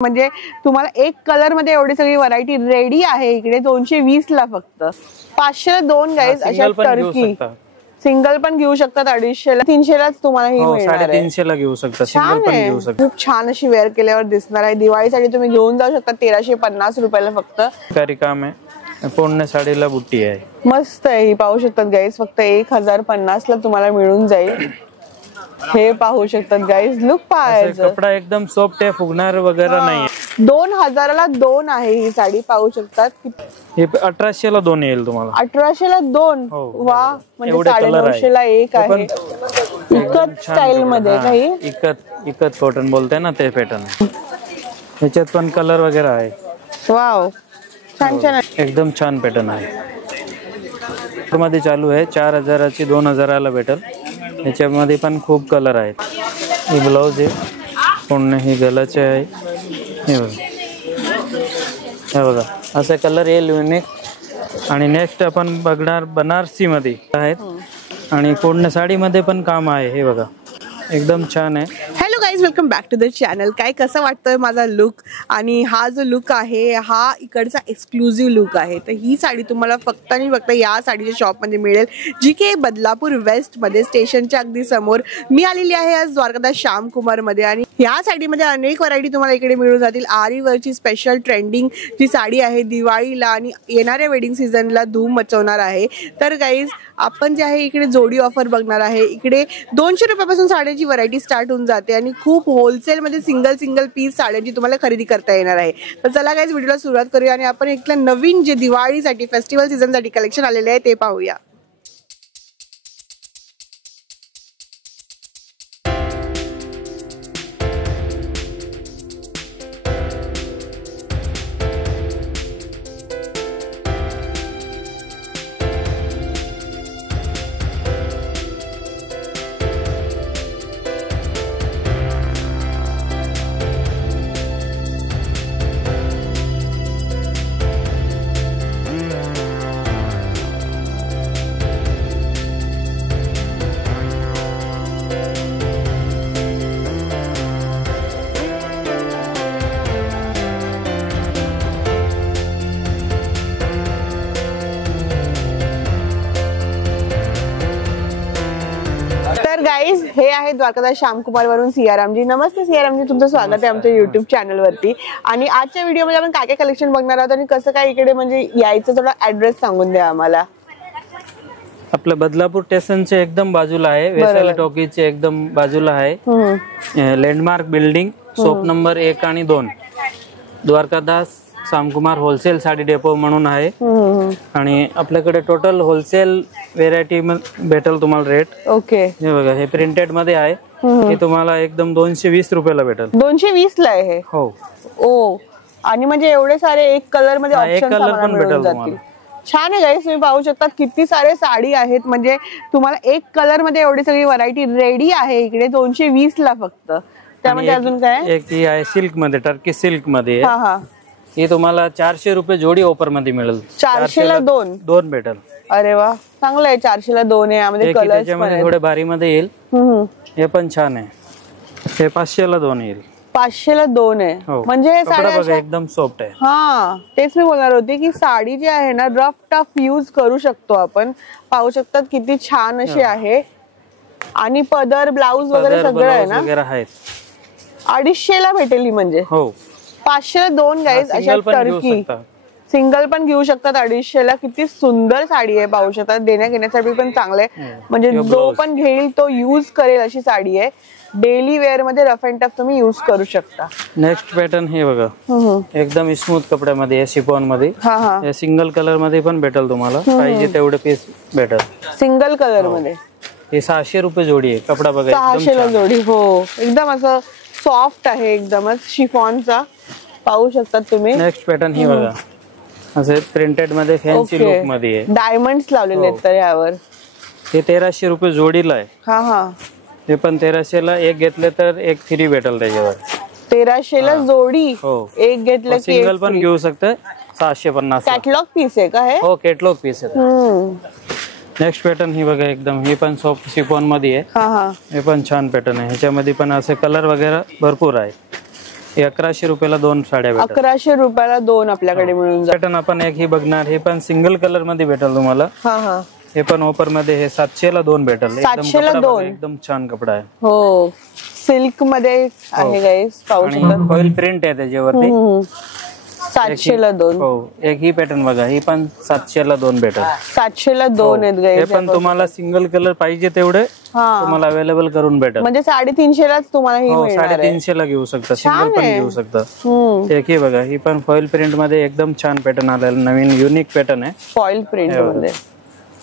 म्हणजे तुम्हाला एक कलर मध्ये एवढी सगळी व्हरायटी रेडी आहे इकडे 220 ला फक्त 500 ला 2 गाईज अशा टर्की सिंगल पण घेऊ शकतात 250 ला 300 लाच तुम्हाला ही मिळणार आहे 350 ला घेऊ शकता सिंगल पण घेऊ शकता खूप छान अशी वेअर केल्यावर दिसणार आहे दिवाळीसाठी तुम्ही घेऊन जाऊ शकता 1350 रुपयाला फक्त कारी काम आहे पूर्ण साडीला बुट्टी आहे मस्त आहे ही पाहू शकतात गाईज फक्त 1050 ला तुम्हाला मिळून जाईल हे पाहू शकतात गाईज लुक पाहायचं कपडा एकदम सॉफ्ट आहे फुगणार वगैरे नाही 2000 ला 2 आहे ही साडी पाहू शकतात हे 1800 ला 2 येईल तुम्हाला 1800 ला 2 वा म्हणजे 950 ला 1 आहे इकत स्टाईल मध्ये काही इकत कॉटन बोलते ना ते पॅटर्न ह्याच्यात पण कलर वगैरे आहे वाव छान छान एकदम छान पॅटर्न आहे मध्ये चालू आहे 4000 ची 2000 ला भेटेल याच्यामध्ये पण खूप कलर आहेत ही ब्लाउज आहे पूर्ण ही गलाचे आहे हे बघा असे कलर येईल युनिक आणि नेक्स्ट आपण बघणार बनारसी मध्ये आहेत आणि पूर्ण साडीमध्ये पण काम आहे हे बघा एकदम छान आहे hello guys welcome back to the channel काय कसं वाटतोय माझा लुक आणि हा जो लुक आहे हा इकडचा एक्सक्लुझिव्ह लुक आहे तर ही साडी तुम्हाला फक्त आणि फक्त या साडीच्या शॉपमध्ये मिळेल जी की बदलापूर वेस्ट मध्ये स्टेशनच्या अगदी समोर मी आलेली आहे आज द्वारकादास श्यामकुमार मध्ये आणि या साडीमध्ये अनेक व्हरायटी तुम्हाला इकडे मिळून जातील आरीवरची स्पेशल ट्रेंडिंग जी साडी आहे दिवाळीला आणि येणाऱ्या वेडिंग सीझनला धूम मचवणार आहे तर गाईज आपण जे आहे इकडे जोडी ऑफर बघणार आहे इकडे 200 रुपयापासून साड्यांची व्हरायटी स्टार्ट होऊन जाते आणि खूप होलसेल मध्ये सिंगल पीस साड्यांची तुम्हाला खरेदी करता येणार आहे तर चला गाईज व्हिडिओला सुरुवात करूया आणि आपण एक नवीन जे दिवाळीसाठी फेस्टिवल सीझन साठी कलेक्शन आलेले आहे ते पाहूया गाइस हे आहे द्वारकादास श्यामकुमार वरून सियारामजी नमस्ते सियारामजी तुमचं स्वागत आहे आमच्या YouTube चॅनल वरती आणि आजच्या व्हिडिओ मध्ये आपण काय काय कलेक्शन बघणार आहोत आणि कसं काय इकडे म्हणजे यायचं थोडा ऍड्रेस सांगून द्या आम्हाला आपलं बदलापूर स्टेशनच्या एकदम बाजूला आहे वेसाली टॉकीजच्या एकदम बाजूला आहे लँडमार्क बिल्डिंग शॉप नंबर 1 आणि 2 द्वारकादास श्यामकुमार होलसेल साडी डेपो म्हणून आहे आणि आपल्याकडे टोटल होलसेल व्हेरायटी भेटेल तुम्हाला रेट ओके हे बघा हे प्रिंटेड मध्ये आहे हे तुम्हाला एकदम 220 रुपयाला भेटेल 220 ला आहे हे हो ओ आणि म्हणजे एवढे सारे एक कलर मध्ये ऑप्शन पण भेटेल तुम्हाला छान आहे गाईस तुम्ही पाहू शकता किती सारे साडी आहेत म्हणजे तुम्हाला एक कलर मध्ये एवढी सगळी व्हरायटी रेडी आहे इकडे 220 ला फक्त त्यामध्ये अजून काय एक ही आहे सिल्क मध्ये टर्की सिल्क मध्ये हा हा हे तुम्हाला 400 रुपये जोडी ऑफर मध्ये मिळेल 400 ला 2 भेटेल अरे वा चांगलं आहे 400 ला 2 आहे यामध्ये कलर थोडे भारी मध्ये येईल हे पण छान आहे हे 500 ला 2 येईल 500 ला 2 आहे म्हणजे हे साडी एकदम सॉफ्ट आहे हा तेच मी बोलणार होते की साडी जी आहे ना रफ टफ यूज करू शकतो आपण पाहू शकतात किती छान अशी आहे आणि पदर ब्लाउज वगैरे सगळं आहे ना 250 ला भेटेल ही म्हणजे हो 500 ला 2 गाईज अशा टर्की सिंगल पण घेऊ शकतात 250 ला किती सुंदर साडी आहे पाहू शकतात देण्या घेण्यासाठी पण चांगले म्हणजे जो पण घेईल तो यूज करेल अशी साडी आहे डेली वेअर मध्ये रफ अँड टफ तुम्ही यूज करू शकता नेक्स्ट पॅटर्न हे बघा एकदम स्मूथ कपड्यामध्ये आहे शिफॉन मध्ये हे सिंगल कलर मध्ये पण भेटेल तुम्हाला पाहिजे तेवढे पीस भेटेल सिंगल कलर मध्ये हे 600 रुपये जोडी आहे कपडा बघा 600 ला जोडी हो एकदम असं सॉफ्ट आहे एकदमच शिफॉनचा पाहू शकतात तुम्ही नेक्स्ट पॅटर्न ही बघा असे प्रिंटेड मध्ये फॅन्सी लुक मध्ये आहे डायमंड्स लावलेले आहेत तर यावर हे 1300 रुपये जोडीला आहे हा हा हे पण 1300 ला एक घेतले तर एक फ्री भेटेल त्याच्यावर 1300 ला जोडी एक घेतलं की सिंगल पण घेऊ शकता 750 कॅटलॉग पीस आहे का हे हो कॅटलॉग पीस आहे नेक्स्ट पॅटर्न ही बघा एकदम ही पण सॉफ्ट शिफॉन मध्ये आहे हे पण छान पॅटर्न आहे ह्याच्यामध्ये पण असे कलर वगैरे भरपूर आहे हे 1100 रुपयाला 2 साड्या भेटतात. 1100 रुपयाला 2 आपल्याकडे मिळून जातात. पॅटर्न आपण एक ही बघणार, हे पण सिंगल कलर मध्ये भेटेल तुम्हाला. हा हा, हे पण ऑफर मध्ये हे 700 ला 2 भेटेल. 700 ला 2. एकदम छान कपडा आहे. हो, सिल्क मध्ये आहे गाईस, पाहू शकता. फॉइल प्रिंट आहे त्याच्यावरती. 700 ला 2. हो, एक ही पॅटर्न बघा, ही पण 700 ला 2 भेटेल. 700 ला 2 आहेत हे गाईस. पण तुम्हाला सिंगल कलर पाहिजे तेवढे तुम्हाला अवेलेबल करून भेटेल. म्हणजे 350 लाच तुम्हाला ही मिळणार आहे. 350 ला घेऊ शकता, सिंगल पण घेऊ शकता. एक ही बघा, ही पण फॉइल प्रिंट मध्ये एकदम छान पॅटर्न आलेला, नवीन युनिक पॅटर्न आहे. फॉइल प्रिंट मध्ये.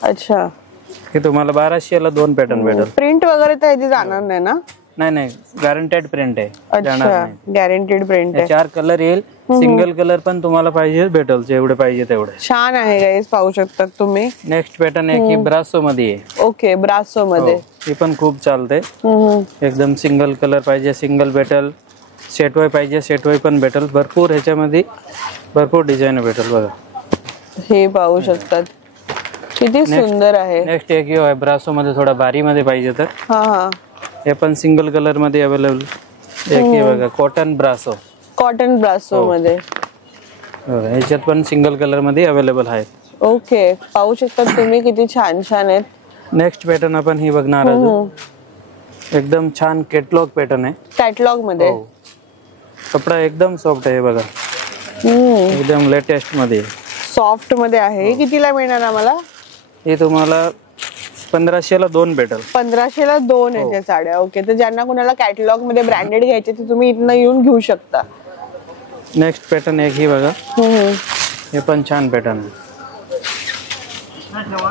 अच्छा, हे तुम्हाला 1200 ला 2 पॅटर्न भेटेल. प्रिंट वगैरे तर याची जाणार नाही ना? नाही, गॅरंटेड प्रिंट आहे. अच्छा, गॅरंटेड प्रिंट आहे. 4 कलर येईल. सिंगल कलर पण तुम्हाला पाहिजे भेटेल, जेवढे पाहिजे तेवढे. छान आहे गाईस, पाहू शकता तुम्ही. नेक्स्ट पॅटर्न आहे की ब्रासो मध्ये आहे. ओके, ब्रासो मध्ये. ही पण खूप चालते. एकदम सिंगल कलर पाहिजे सिंगल भेटेल, सेटवाय पाहिजे सेटवाय पण भेटेल. भरपूर ह्याच्यामध्ये भरपूर डिझाईन भेटेल बघा. हे पाहू शकतात, किती सुंदर आहे. नेक्स्ट एक आहे ब्रासो मध्ये, थोडा भारी मध्ये पाहिजे तर. हा, हे पण सिंगल कलर मध्ये अवेलेबल. एक आहे बघा, कॉटन ब्रासो. कॉटन ब्रासो मध्ये. ह्याच्यात पण सिंगल कलर मध्ये अवेलेबल आहे. ओके, पाहू शकता तुम्ही, किती छान छान आहेत. नेक्स्ट पॅटर्न आपण ही बघणार आहोत. एकदम छान कॅटलॉग पॅटर्न आहे. कॅटलॉग मध्ये. कपडा एकदम सॉफ्ट आहे बघा, एकदम लेटेस्ट मध्ये. सॉफ्ट मध्ये आहे. कितीला मिळणार आम्हाला? हे तुम्हाला 1500 ला 2 भेटेल. 1500 ला 2 याच्या साड्या. ओके, तर ज्यांना कुणाला कॅटलॉग मध्ये ब्रँडेड घ्यायचे ते तुम्ही इथनं येऊन घेऊ शकता. नेक्स्ट पॅटर्न एक ही बघा, हे पण छान पॅटर्न आहे.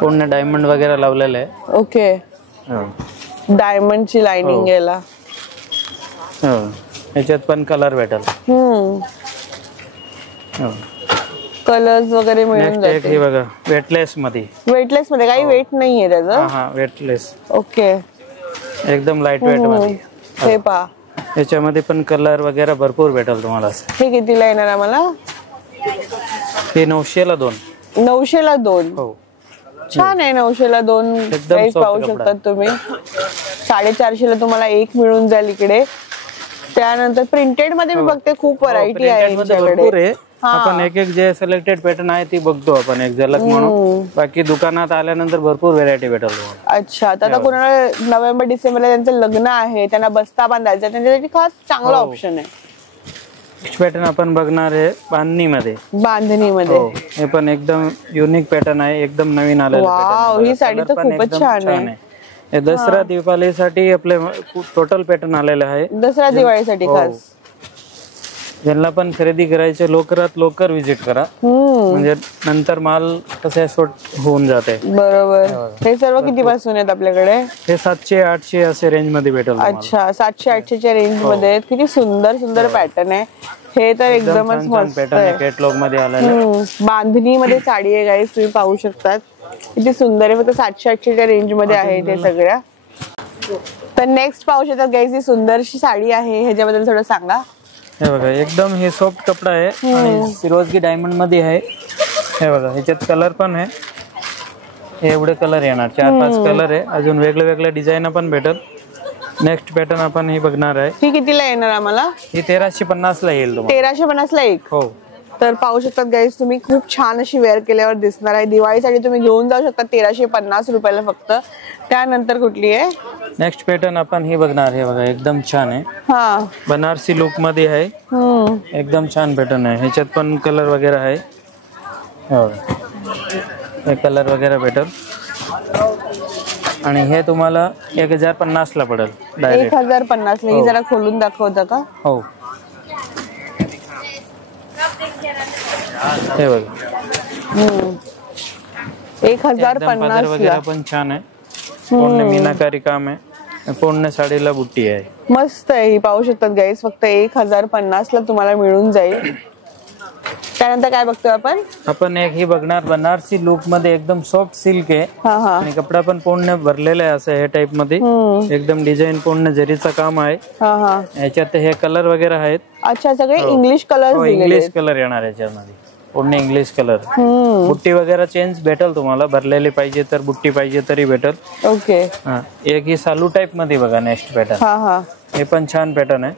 पूर्ण डायमंड वगैरे लावलेलं आहे. ओके, डायमंडची लाइनिंग याला. ह्याच्यात पण कलर भेटेल. कलर्स वगैरे मिळून जाते. एक ही बघा, वेटलेस मध्ये. वेटलेस मध्ये काही वेट नाहीये त्याचं. हा, वेटलेस. ओके, एकदम लाईट वेट मध्ये. हे पहा, याच्यामध्ये पण कलर वगैरे भरपूर भेटेल तुम्हाला. हे कितीला येणार आम्हाला? हे 900 ला 2. 900 ला 2. हो, छान आहे. 900 ला 2 पाहू शकतात तुम्ही. 450 ला तुम्हाला एक मिळून जाईल इकडे. त्यानंतर प्रिंटेड मध्ये मी बघते खूप व्हरायटी आहे भरपूर. आपण एक एक जे सिलेक्टेड पॅटर्न आहे ती बघतो आपण एक झलक म्हणून. बाकी दुकानात आल्यानंतर भरपूर व्हरायटी भेटेल. अच्छा, तर आता कोणाला नोव्हेंबर डिसेंबरला त्यांचं लग्न आहे, त्यांना बस्ता बांधायचा, त्यांच्यासाठी खास चांगला ऑप्शन आहे. नेक्स्ट पॅटर्न आपण बघणार आहे बांधणी मध्ये. बांधणी मध्ये. हे पण एकदम युनिक पॅटर्न आहे, एकदम नवीन आलेलं. वाव, ही साडी तर खूपच छान आहे. हे दसरा दिवाळीसाठी आपले टोटल पॅटर्न आलेले आहे. दसरा दिवाळीसाठी खास. ज्यांना पण खरेदी करायचे लवकरात लवकर विजिट करा, म्हणजे नंतर माल कसे होऊन जाते. बरोबर. हे सर्व किती पासून आहेत आपल्याकडे? हे 700-800 असे रेंज मध्ये भेटेल. अच्छा, 700-800 च्या रेंज मध्ये. किती सुंदर सुंदर पॅटर्न आहे. हे तर एकदमच मस्त आहे. कॅटलॉग मध्ये आलेलं. बांधणी मध्ये साडी आहे गाईस, तुम्ही पाहू शकतात किती सुंदर आहे. फक्त 700-800 च्या रेंज मध्ये आहे ते सगळ्या. तर नेक्स्ट पाहू शकतात गाईस, ही सुंदरशी साडी आहे. ह्याच्याबद्दल थोडं सांगा. हे बघा, एकदम हे सॉफ्ट कपडा आहे आणि सिरोजकी डायमंड मध्ये आहे. हे बघा, ह्याच्यात कलर पण आहे. हे एवढे कलर येणार, 4-5 कलर आहे. अजून वेगळे वेगळे डिझाईन पण भेटल. नेक्स्ट पॅटर्न आपण ही बघणार आहे. ही कितीला येणार आम्हाला? ही 1350 ला येईल तुम्हाला. 1350 ला एक. हो. तर पाहू शकतात गाईस, तुम्ही खूप छान अशी वेअर केल्यावर दिसणार आहे. दिवाळीसाठी तुम्ही घेऊन जाऊ शकता 1350 रुपयाला फक्त. त्यानंतर कुठली आहे? नेक्स्ट पॅटर्न आपण ही बघणार. हे बघा, एकदम छान आहे. हा, बनारसी लुक मध्ये आहे. एकदम छान पॅटर्न आहे. ह्याच्यात पण कलर वगैरे आहे. हे कलर वगैरे भेटेल आणि हे तुम्हाला 1050 ला पडेल. 1050 ला. ही जरा खोलून दाखवता का? हो. हे बघा, 1050 वगैरे पण छान आहे. पूर्ण मीनाकारी काम आहे. पूर्ण साडीला बुट्टी आहे. मस्त आहे. ही पाहू शकतात गाईस, फक्त 1050 ला तुम्हाला मिळून जाईल. त्यानंतर काय बघतोय आपण एक ही बघणार बनारसी लुक मध्ये. एकदम सॉफ्ट सिल्क आहे आणि कपडा पण पूर्ण भरलेला आहे असं हे टाइप मध्ये. एकदम डिझाईन पूर्ण जरीचं काम आहे. याच्यात हे कलर वगैरे आहेत. अच्छा, सगळे इंग्लिश कलर. इंग्लिश कलर येणार याच्यामध्ये, पूर्ण इंग्लिश कलर. बुट्टी वगैरे चेंज भेटेल तुम्हाला. भरलेली पाहिजे तर बुट्टी पाहिजे तरी भेटेल. ओके. एक ही सालू टाइप मध्ये बघा. Next pattern. हे पण छान पॅटर्न आहे.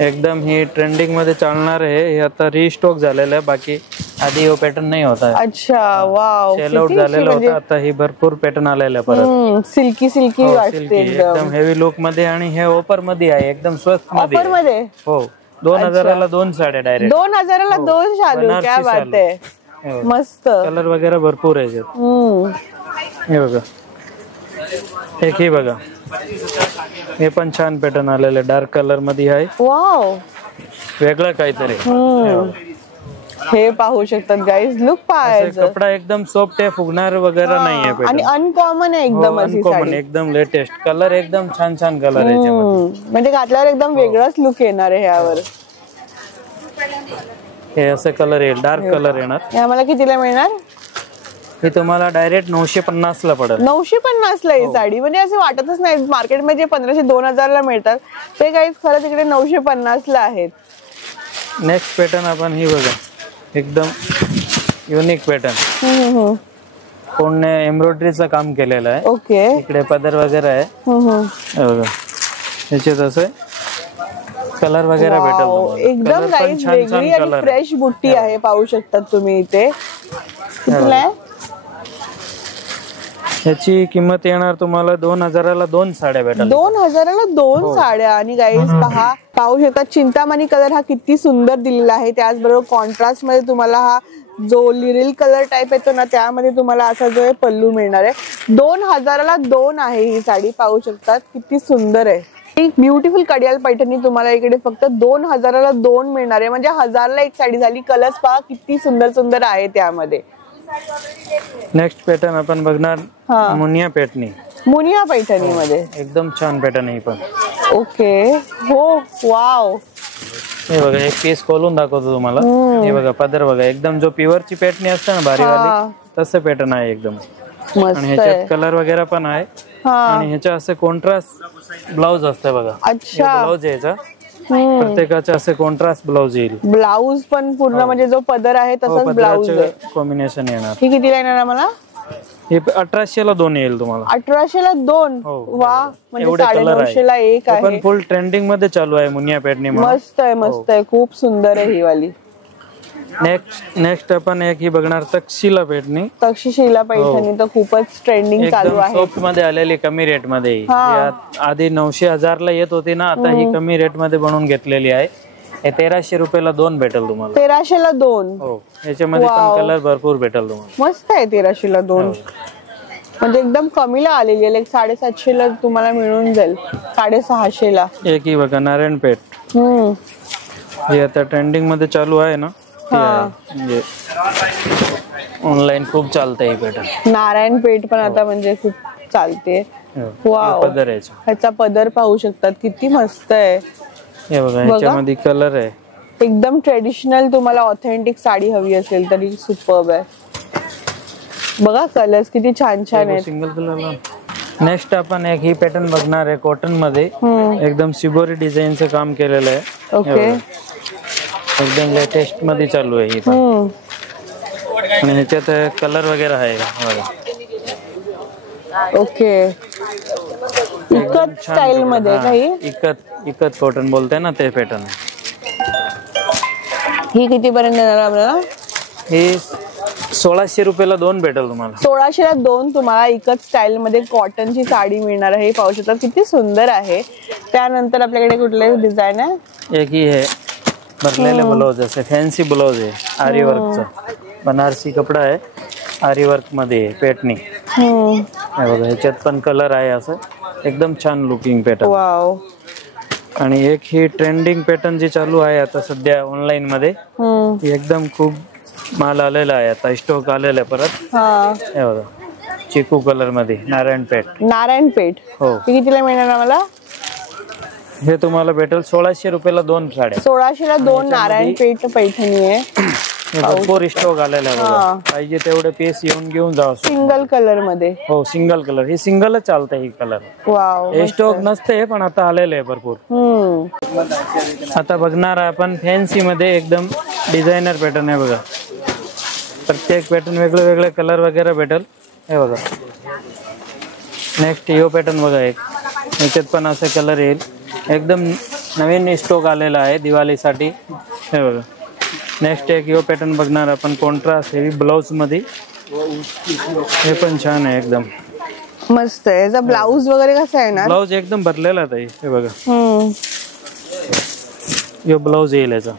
एकदम ही ट्रेंडिंग मध्ये चालणार आहे, हे आता रिस्टॉक झालेलं आहे, बाकी आधी हो पॅटर्न नाही होता. अच्छा वाव, सेल आउट झालेलं होतं, आता ही भरपूर पॅटर्न आलेलं आहे परत. सिल्की सिल्की वाटते एकदम हेवी लुक मध्ये, आणि हे ऑफर मध्ये आहे, एकदम स्वस्त मध्ये. ऑफर मध्ये हो, 2000ला 2 साड्या डायरेक्ट. 2000ला 2 शालू, क्या बात आहे, मस्त. कलर वगैरे भरपूर आहे हे बघा. एक ही बघा, हे पण छान पॅटर्न आलेलं डार्क कलर मध्ये आहे. वाव, वेगळं काहीतरी. हे पाहू शकतात गाईज, लुक पाहायचं. कपडा एकदम सॉफ्ट आहे, फुगणार वगैरे नाहीये, आणि अनकॉमन आहे एकदम. अनकॉमन, एकदम लेटेस्ट कलर, एकदम छान छान कलर आहे याच्यामध्ये. म्हणजे घातल्यावर एकदम वेगळाच लुक येणार आहे ह्यावर. हे असे कलर येईल, डार्क कलर येणार. हे आम्हाला कितीला मिळणार? हे तुम्हाला डायरेक्ट 950 ला पडेल. 950 ला ही साडी, म्हणजे असं वाटतच नाही मार्केटमध्ये 1500-2000 ला मिळतात ते काही खरं तिकडे 950 ला आहेत. नेक्स्ट पॅटर्न आपण ही बघा, एकदम युनिक पॅटर्न. कोणने एम्ब्रॉयडरीचं काम केलेलं आहे. ओके, इकडे पदर वगैरे आहे बघा. याच्यात असे कलर वगैरे भेटेल, एकदम गाईज वेगळी आणि फ्रेश बुट्टी आहे, पाहू शकतात तुम्ही इथे. याची किंमत येणार तुम्हाला 2000ला 2 साड्या भेटेल. 2000ला 2 साड्या. आणि गाईज पाहू शकता, चिंतामणी कलर हा किती सुंदर दिलेला आहे. त्याचबरोबर कॉन्ट्रास्ट मध्ये तुम्हाला हा जो लिरिल कलर टाइप येतो ना, त्यामध्ये तुम्हाला असा जो पल्लू मिळणार आहे. 2000ला 2 आहे ही साडी, पाहू शकतात किती सुंदर आहे. एक ब्युटिफुल कडियाल पैठणी तुम्हाला इकडे फक्त 2000ला 2 मिळणार आहे. म्हणजे 1000ला एक साडी झाली. कलर्स पहा किती सुंदर सुंदर आहे त्यामध्ये. नेक्स्ट पॅटर्न आपण बघणार मुनिया पैठणी. मुनिया पैठणी मध्ये एकदम छान पॅटर्न आहे पण. ओके, हो, वाव. हे बघा, एक पीस खोलून दाखवतो तुम्हाला. हे बघा, पदर बघा, एकदम जो प्युअरची पैठणी असते ना भारीवाली, तसं पॅटर्न आहे एकदम. आणि ह्याच्यात कलर वगैरे पण आहे. आणि ह्याच्या असे कॉन्ट्रास्ट ब्लाउज असते बघा. अच्छा, ब्लाउज यायचा प्रत्येकाचे असे कॉन्ट्रास्ट ब्लाउज येईल. ब्लाउज पण पूर्ण म्हणजे जो पदर आहे तसंच ब्लाउज कॉम्बिनेशन येणार. ही कितीला येणार आम्हाला? हे 1800ला 2 येईल तुम्हाला. 1800ला 2. वा, म्हणजे 950ला 1 आहे. पण फुल ट्रेंडिंग मध्ये चालू आहे मुनिया पैठणी. मस्त आहे, मस्त आहे, खूप सुंदर आहे ही वाली. नेक्स्ट आपण एक ही बघणार तक्षशिला पैठणी. तक्षशिला पैठणी तर खूपच ट्रेंडिंग चालू आहे. सॉफ्ट मध्ये आलेली, कमी रेट मध्ये. आधी 900-1000ला येत होती ना, आता ही कमी रेट मध्ये बनवून घेतलेली आहे. हे 1300 रुपयाला 2 भेटेल तुम्हाला. 1300ला 2. हो, याच्यामध्ये पण कलर भरपूर भेटेल तुम्हाला. मस्त आहे. 1300ला 2 म्हणजे एकदम कमीला आलेली आहे. 750ला तुम्हाला मिळून जाईल. 650ला. एक ही बघा, नारायणपेठ. हे आता ट्रेंडिंग मध्ये चालू आहे ना, म्हणजे ऑनलाईन खूप चालतंय पॅटर्न. नारायणपेठ पण आता म्हणजे खूप चालते. वाव, पदर आहे ह्याचा पदर पाहू शकतात किती मस्त आहे. हे बघा, ह्याच्यामध्ये कलर आहे. एकदम ट्रेडिशनल तुम्हाला ऑथेंटिक साडी हवी असेल तरी सुपर्ब आहे. बघा, कलर्स किती छान छान आहेत. Single colour. नेक्स्ट आपण एक ही पॅटर्न बघणार आहे कॉटन मध्ये. एकदम शिबोरी डिझाईनचं काम केलेलं आहे. ओके, एकदम लेटेस्ट मध्ये चालू आहे ही पण. आणि ह्याच्यात कलर वगैरे आहे. ओके, इकत स्टाईल मध्ये काही इकत कॉटन बोलते ना, ते पॅटर्न. ही किती पर्यंत देणार आपल्याला? ही 1600 रुपयाला 2 भेटेल तुम्हाला. 1600ला 2 तुम्हाला इकत स्टाईल मध्ये कॉटनची साडी मिळणार आहे. पाहू शकता किती सुंदर आहे. त्यानंतर आपल्याकडे कुठले डिझाईन आहे? एक ही आहे भरलेले ब्लाउज, असे फॅन्सी ब्लाउज आहे, आरी वर्कचा. बनारसी कपडा आहे, आरी वर्क मध्ये पैठणी. बघा, ह्याच्यात पण कलर आहे असं, एकदम छान लुकिंग पॅटर्न. वाव. आणि एक ही ट्रेंडिंग पॅटर्न जी चालू आहे आता सध्या ऑनलाईन मध्ये, एकदम खूप माल आलेला आहे आता, स्टॉक आलेला आहे परत. हे बघा, चिकू कलर मध्ये नारायणपेठ. नारायणपेठ. हो. कितीला मिळणार आम्हाला? हे तुम्हाला भेटेल 1600 रुपयाला 2 साड्या. 1600ला 2 नारायणपेठ पैठणी आहे. भरपूर स्टॉक आलेला आहे. पाहिजे तेवढे पीस येऊन घेऊन जाऊ. सिंगल कलर मध्ये. हो, सिंगल कलर. हे सिंगलच चालतंय ही कलर. वाव, स्टॉक नसते पण आता आलेले आहे भरपूर. आता बघणार आपण फॅन्सी मध्ये एकदम डिझायनर पॅटर्न आहे. बघा, प्रत्येक पॅटर्न वेगळे वेगळे कलर वगैरे भेटेल. हे बघा, नेक्स्ट यो पॅटर्न बघा, एक ह्याच्यात पण असे कलर येईल. एकदम नवीन स्टॉक आलेला आहे दिवाळीसाठी. हे बघा. नेक्स्ट एक यो पॅटर्न बघणार आपण, कॉन्ट्रास्ट हेवी ब्लाउज मध्ये. हे पण छान आहे एकदम मस्त आहे. याचा ब्लाऊज वगैरे कसा आहे ना? ब्लाऊज एकदम भरलेला आहे. हे बघा, यो ब्लाऊज येईल याचा.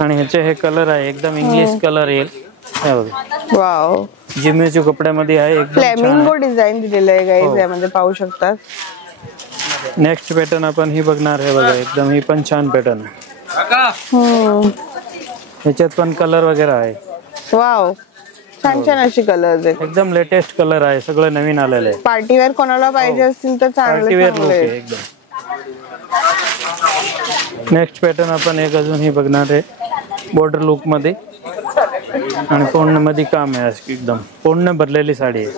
आणि ह्याचे हे कलर आहे एकदम इंग्लिश कलर येईल. हे बघा, वाव, जिम्मीच्या कपड्यामध्ये आहे एकदम. फ्लेमिंगो डिझाइन दिलेलं आहे गाईज, यामध्ये पाहू शकतात. नेक्स्ट पॅटर्न आपण ही बघणार आहे बघा, एकदम ही पण छान पॅटर्न आहे. ह्याच्यात पण कलर वगैरे आहे. वाव, छान छान अशी कलर्स आहेत. एकदम लेटेस्ट कलर आहे, सगळं नवीन आलेलं आहे. पार्टीवेअर कोणाला पाहिजे असतील तर पार्टीवेअर लुक चांगले. आहे एकदम. नेक्स्ट पॅटर्न आपण एक अजून ही बघणार आहे, बॉर्डर लुक मध्ये आणि पूर्ण मध्ये काम आहे. एकदम पूर्ण भरलेली साडी आहे.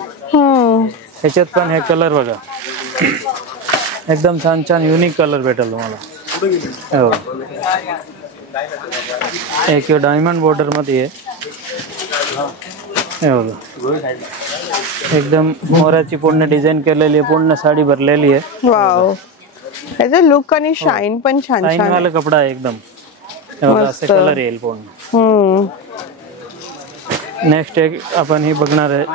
ह्याच्यात पण हे कलर बघा, एकदम छान छान युनिक कलर भेटेल तुम्हाला. एक डायमंड बॉर्डर मध्ये आहे. एकदम मोराची पूर्ण डिझाईन केलेली आहे, पूर्ण साडी भरलेली आहे. वाव, याचा लुक आणि शाईन पण छान शाईन वाला कपडा आहे एकदम. असे कलर येईल पूर्ण. नेक्स्ट एक आपण ही बघणार आहे,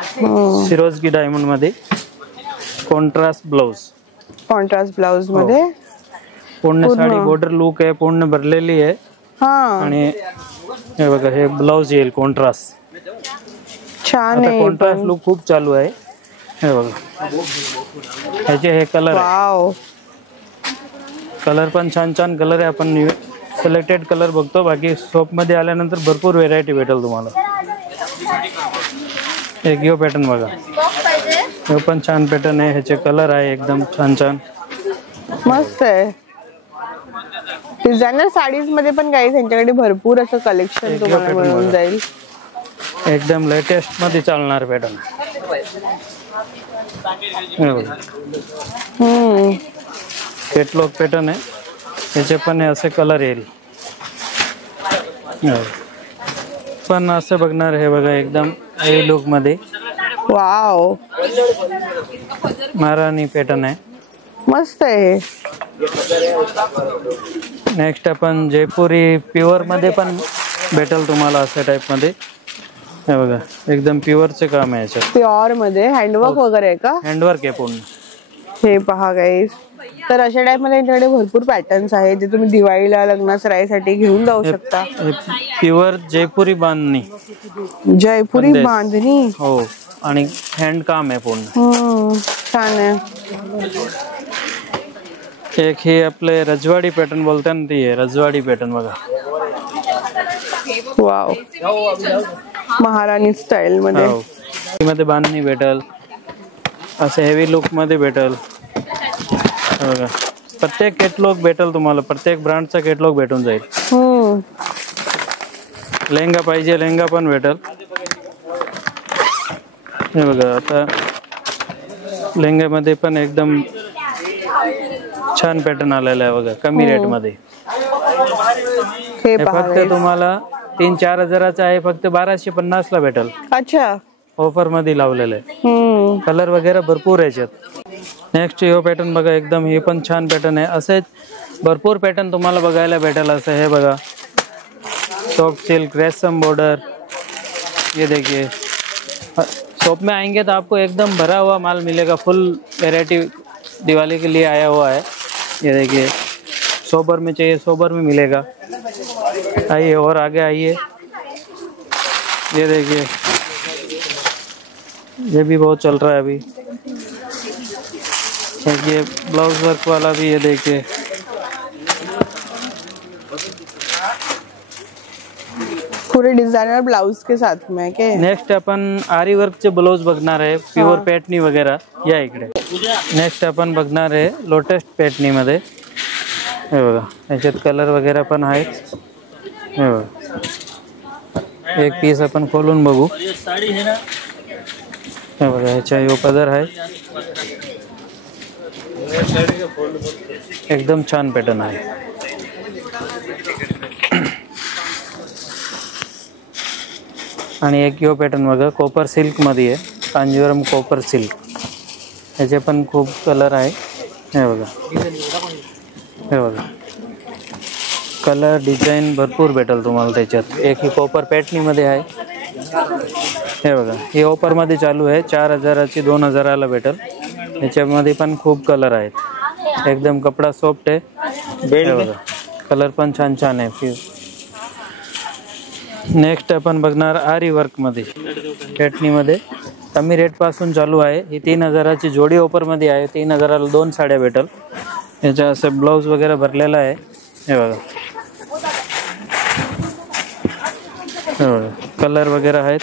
सिरोजकी डायमंड मध्ये कॉन्ट्रास्ट ब्लाउज. कॉन्ट्रास्ट ब्लाउज मध्ये पूर्ण साडी बॉर्डर लुक आहे, पूर्ण भरलेली आहे. आणि हे बघा, हे ब्लाउज येईल कॉन्ट्रास्ट. छान आहे, कॉन्ट्रास्ट लुक खूप चालू आहे. हे बघा, ह्याचे हे कलर आहे. कलर पण छान छान कलर आहे. आपण सिलेक्टेड कलर बघतो, बाकी शॉप मध्ये आल्यानंतर भरपूर व्हेरायटी भेटेल तुम्हाला. एक यो पॅटर्न बघा, हे पण छान पॅटर्न आहे. ह्याचे कलर आहे एकदम छान छान, मस्त आहे. डिझायनर साडीज मध्ये पण काही त्यांच्याकडे भरपूर असं कलेक्शन तुम्हाला मिळून जाईल. एकदम लेटेस्ट मध्ये चालणार पॅटर्न. कॅटलॉग पॅटर्न आहे. याचे पण असे कलर येईल. पण असं बघणार हे बघा, एकदम हेवी लुक मध्ये. वाव, महाराणी पॅटर्न आहे, मस्त आहे. नेक्स्ट आपण जयपुरी प्युअर मध्ये पण भेटेल तुम्हाला अशा टाइप मध्ये. हे बघा, एकदम प्युअरचे काम आहे याच्यात. प्युअर मध्ये हँडवर्क वगैरे आहे का? हँडवर्क आहे पूर्ण. हे पहा गाईस, तर अशा टाइप मध्ये यांच्याकडे भरपूर पॅटर्न्स आहेत जे तुम्ही दिवाळीला, लग्नासराईसाठी घेऊन जाऊ शकता. प्युअर जयपुरी बांधणी. जयपुरी बांधणी, हो, आणि हँड काम आहे पूर्ण. छान आहे. एक हे आपले रजवाडी पॅटर्न बोलतात ना, ती आहे रजवाडी पॅटर्न बघा. वाव, महाराणी स्टाईल मध्ये बांधणी भेटल, असे हेवी लुक मध्ये भेटल. बघा, प्रत्येक कॅटलॉग भेटल तुम्हाला, प्रत्येक ब्रँडचा कॅटलॉग भेटून जाईल. लेहंगा पाहिजे, लेहंगा पण भेटल. हे बघा, आता लेहंग्यामध्ये पण एकदम छान पॅटर्न आलेला आहे बघा, कमी रेट मध्ये. हे फक्त तुम्हाला 3-4 हजाराचं आहे, फक्त 1250 ला भेटल. अच्छा, ऑफर मध्ये लावलेलं आहे. कलर वगैरे भरपूर याच्यात. नेक्स्ट यो पॅटर्न बघा, एकदम हे पण छान पॅटर्न आहे. असे भरपूर पॅटर्न तुम्हाला बघायला भेटेल. असं हे बघा, सॉफ्ट सिल्क रेशम बॉर्डर. ये देखिए, शॉप में आएंगे तो आपको एकदम भरा हुआ माल मिलेगा. फुल वैरायटी दिवाली के लिए आया हुआ है. ये देखिए, सोबर में चाहिए सोबर में मिलेगा. आइए और आगे आइए. ये देखिए, ये भी बहुत चल रहा है अभी. ये ब्लाउज वर्क वाला भी, ये देखिए. पूरे डिजाइनर ब्लाउज के साथ में क्या? नेक्स्ट अपन आरी वर्क चे ब्लाउज बघणार आहे, प्युअर पॅटर्नी वगैरे. या इकडे. नेक्स्ट आपण बघणार आहे लोटस पॅटर्नी मध्ये. हे बघा, याच्यात कलर वगैरे पण आहेत. हे बघा, एक पीस आपण खोलून बघू. हे बघा, ह्याच्या यो पदर आहे. एकदम छान पॅटर्न आहे. आणि एक यो पॅटर्न बघा, कॉपर सिल्क मध्ये आहे, कांजीवरम कॉपर सिल्क. ह्याचे पण खूप कलर आहे. हे बघा, हे बघा. कलर डिझाईन भरपूर भेटेल तुम्हाला त्याच्यात. एक ही कॉपर पॅटर्नी मध्ये आहे, हे बघा. ही ऑफर मध्ये चालू आहे, 4000ची 2000ला भेटेल. याच्यामध्ये पण खूप कलर आहेत, एकदम कपडा सॉफ्ट आहे. हे बघा, कलर पण छान छान आहे. नेक्स्ट आपण बघणार आरी वर्क मध्ये पॅटर्नी मध्ये. कमी रेट पासून चालू आहे. ही 3000ची जोडी ऑफर मध्ये आहे. 3000ला 2 साड्या भेटेल. याच्या असं ब्लाऊज वगैरे भरलेला आहे, हे बघा. कलर वगैरे आहेत,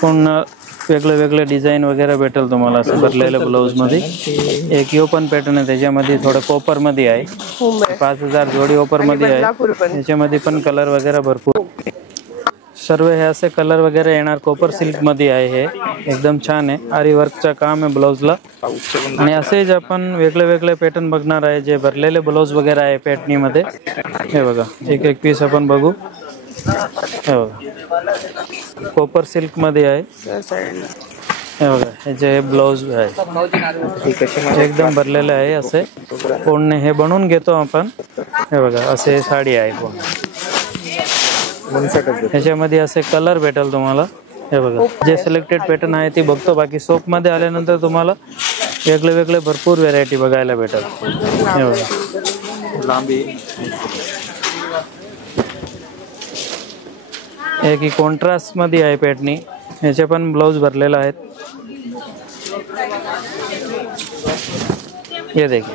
पूर्ण वेगळे वेगळे डिझाईन वगैरे भेटेल तुम्हाला असं भरलेल्या ब्लाऊज मध्ये. एक यो पण पॅटर्न आहे, त्याच्यामध्ये थोडं कॉपर मध्ये आहे. 5000 जोडी ऑफर मध्ये आहे. याच्यामध्ये पण कलर वगैरे भरपूर. सर्व हे असे कलर वगैरे येणार. कॉपर सिल्क मध्ये आहे. हे एकदम छान आहे. आरी वर्कचं काम आहे ब्लाऊजला. आणि असेच आपण वेगळे वेगळे पॅटर्न बघणार आहे, जे भरलेले ब्लाऊज वगैरे आहे पॅटर्नी मध्ये. हे बघा, एक एक पीस आपण बघू. हे बघा, कॉपर सिल्क मध्ये आहे. हे बघा, ह्याचे ब्लाऊज आहे, एकदम भरलेले आहे. असे पूर्ण हे बनवून घेतो आपण. हे बघा, असे साडी आहे पूर्ण. ह्याच्यामध्ये असे कलर भेटेल तुम्हाला. हे बघा, जे सिलेक्टेड पॅटर्न आहे ते बघतो. बाकी सोप मध्ये आल्यानंतर तुम्हाला वेगळे वेगळे भरपूर व्हेरायटी बघायला भेटेल. हे बघा, एक ही कॉन्ट्रास्ट मध्ये आहे पॅटर्नी. ह्याचे पण ब्लाऊज भरलेला आहेत. ये देखिए,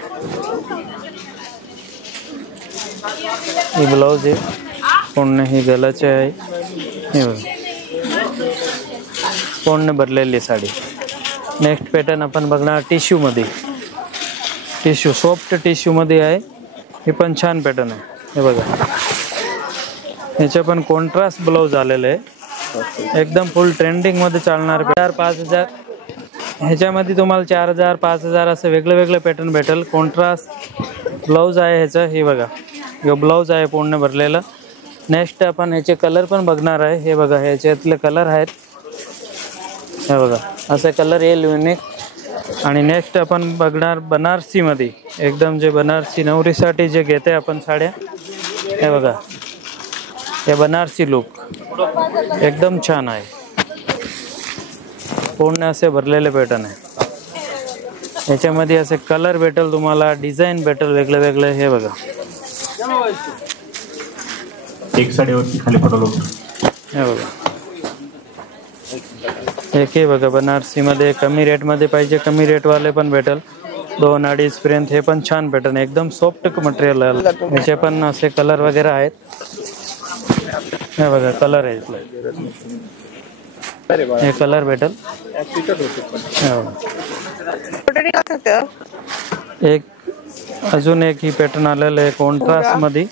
ये ब्लाऊज आहे पूर्ण. ही गलाचे आहे. हे बघा, पूर्ण भरलेली साडी. नेक्स्ट पॅटर्न आपण बघणार टिश्यू मध्ये. टिश्यू, सॉफ्ट टिश्यू मध्ये आहे. हे पण छान पॅटर्न आहे. हे बघा, ह्याच्या पण कॉन्ट्रास्ट ब्लाऊज आलेले आहे. एकदम फुल ट्रेंडिंग मध्ये चालणार. 4000-5000 ह्याच्यामध्ये तुम्हाला 4000-5000 असं वेगळे वेगळे पॅटर्न भेटेल. कॉन्ट्रास्ट ब्लाऊज आहे ह्याचा. हे बघा, हे ब्लाऊज आहे पूर्ण भरलेला. नेक्स्ट आपण ह्याचे कलर पण बघणार आहे. हे बघा, ह्याच्यातले कलर आहेत. हे बघा, असे कलर येईल युनिक. आणि नेक्स्ट आपण बघणार बनारसी मध्ये. एकदम जे बनारसी नवरीसाठी जे घेते आपण साड्या. हे बघा, हे बनारसी लुक एकदम छान आहे. पूर्ण असे भरलेले पॅटर्न आहे. याच्यामध्ये असे कलर भेटेल तुम्हाला, डिझाईन भेटेल वेगळे वेगळे. हे बघा, एक साडीवरती खाली पडलो. हे बघा, एक हे बघा, बनारसी मध्ये कमी रेट मध्ये पाहिजे, कमी रेट वाले पण भेटेल. 2-2.5 पर्यंत. हे पण छान पॅटर्न, एकदम सॉफ्ट मटेरियल आहे. याचे पण असे कलर वगैरे आहेत. हे बघा, कलर आहे. हे कलर भेटेल. एक अजून एक ही पॅटर्न आलेलं आहे कॉन्ट्रास्ट मध्ये.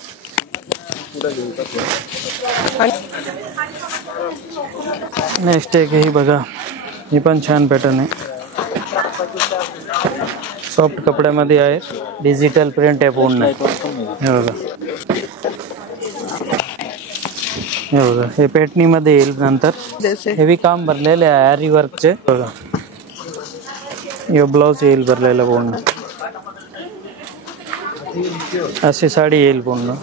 नेक्स्ट एक ही बघा, ही पण छान पॅटर्न आहे. सॉफ्ट कपड्यामध्ये आहे. डिजिटल प्रिंट आहे पूर्ण. हे बघा, हे बघा, हे पॅटर्नी मध्ये येईल. नंतर हेवी काम भरलेले आहे आरी वर्कचे. बघा, हे ब्लाऊज येईल भरलेला पूर्ण. अशी साडी येईल पूर्ण.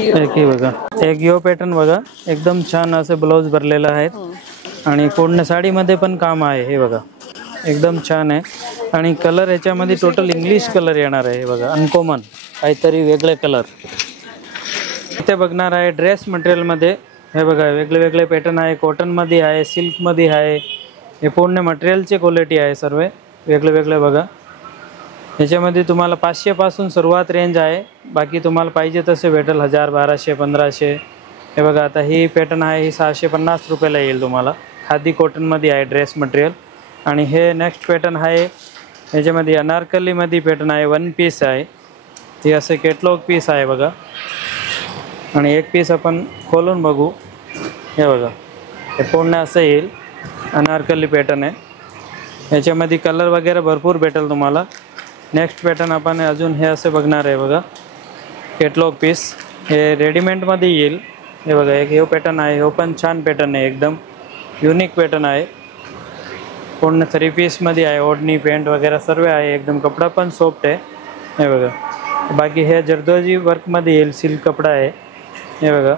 एक ही बघा, एक यो पॅटर्न बघा, एकदम छान असे ब्लाऊज भरलेला आहे. आणि पूर्ण साडीमध्ये पण काम आहे. हे बघा, एकदम छान आहे. आणि कलर याच्यामध्ये टोटल इंग्लिश कलर येणार आहे. हे बघा, अनकॉमन काहीतरी वेगळे कलर. इथे बघणार आहे ड्रेस मटेरियल मध्ये. हे बघा, वेगळे वेगळे पॅटर्न आहे. कॉटन मध्ये आहे, सिल्क मध्ये आहे. हे पूर्ण मटेरियलची क्वालिटी आहे. सर्व वेगळे वेगळे बघा. याच्यामध्ये तुम्हाला 500 पासून सुरुवात रेंज आहे. बाकी तुम्हाला पाहिजे तसे भेटेल 1000, 1200, 1500. हे बघा, आता ही पॅटर्न आहे, ही 650 रुपयाला येईल तुम्हाला. खादी कॉटन मध्ये आहे ड्रेस मटेरियल. आणि हे नेक्स्ट पॅटर्न आहे. याच्यामध्ये अनारकली मध्ये पॅटर्न आहे. 1 पीस आहे. हे असे कॅटलॉग पीस आहे बघा. आणि एक पीस आपण खोलून बघू. हे बघा, हे पूर्ण असं येईल. अनारकली पॅटर्न आहे. याच्यामध्ये कलर वगैरे भरपूर भेटेल तुम्हाला. नेक्स्ट पॅटर्न आपण अजून हे असे बघणार आहे बघा, कॅटलॉग पीस. हे रेडीमेडमध्ये येईल. हे बघा, एक हे पॅटर्न आहे. हे पण छान पॅटर्न आहे, एकदम युनिक पॅटर्न आहे. पूर्ण 3 पीस मध्ये आहे, ओढणी पेंट वगैरे सर्व आहे, एकदम कपडा पण सॉफ्ट आहे हे बघा. बाकी हे जरदोजी वर्क मध्ये येईल, सिल्क कपडा आहे हे बघा.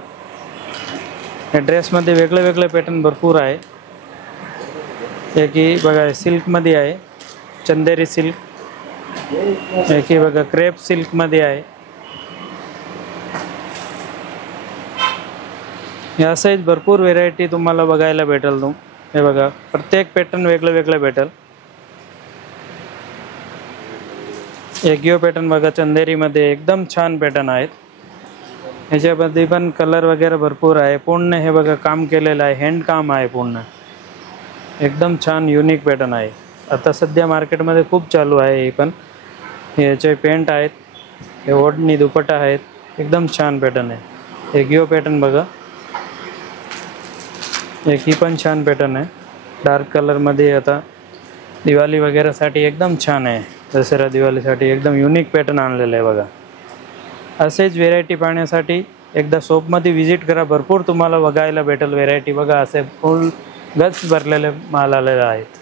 या ड्रेस मध्ये वेगळे वेगळे पॅटर्न भरपूर आहे. हे की बघा सिल्क मध्ये आहे, चंदेरी सिल्क. हे की बघा क्रेप सिल्क मध्ये आहे. या साईज भरपूर व्हेरायटी तुम्हाला बघायला भेटेल. हे बघा प्रत्येक पॅटर्न वेगळं वेगळं भेटेल. एगियो पॅटर्न बघा चंदेरी मध्ये एकदम छान पॅटर्न आहेत. ह्याच्यामध्ये पण कलर वगैरे भरपूर आहे. पूर्ण हे बघा काम केलेलं आहे, हँड काम आहे पूर्ण, एकदम छान युनिक पॅटर्न आहे. आता सध्या मार्केटमध्ये खूप चालू आहे. हे पण ह्याचे पेंट आहेत, हे ओढणी दुपट्टा आहेत, एकदम छान पॅटर्न आहे. एगियो पॅटर्न बघा, एक ही पण छान पॅटर्न आहे, डार्क कलरमध्ये. आता दिवाळी वगैरेसाठी एकदम छान आहे, दसरा दिवाळीसाठी एकदम युनिक पॅटर्न आणलेलं आहे बघा. असेच व्हेरायटी पाहण्यासाठी एकदा शॉपमध्ये व्हिजिट करा, भरपूर तुम्हाला बघायला भेटेल व्हेरायटी. बघा असे फुल गच्च भरलेले माल आलेले आहेत.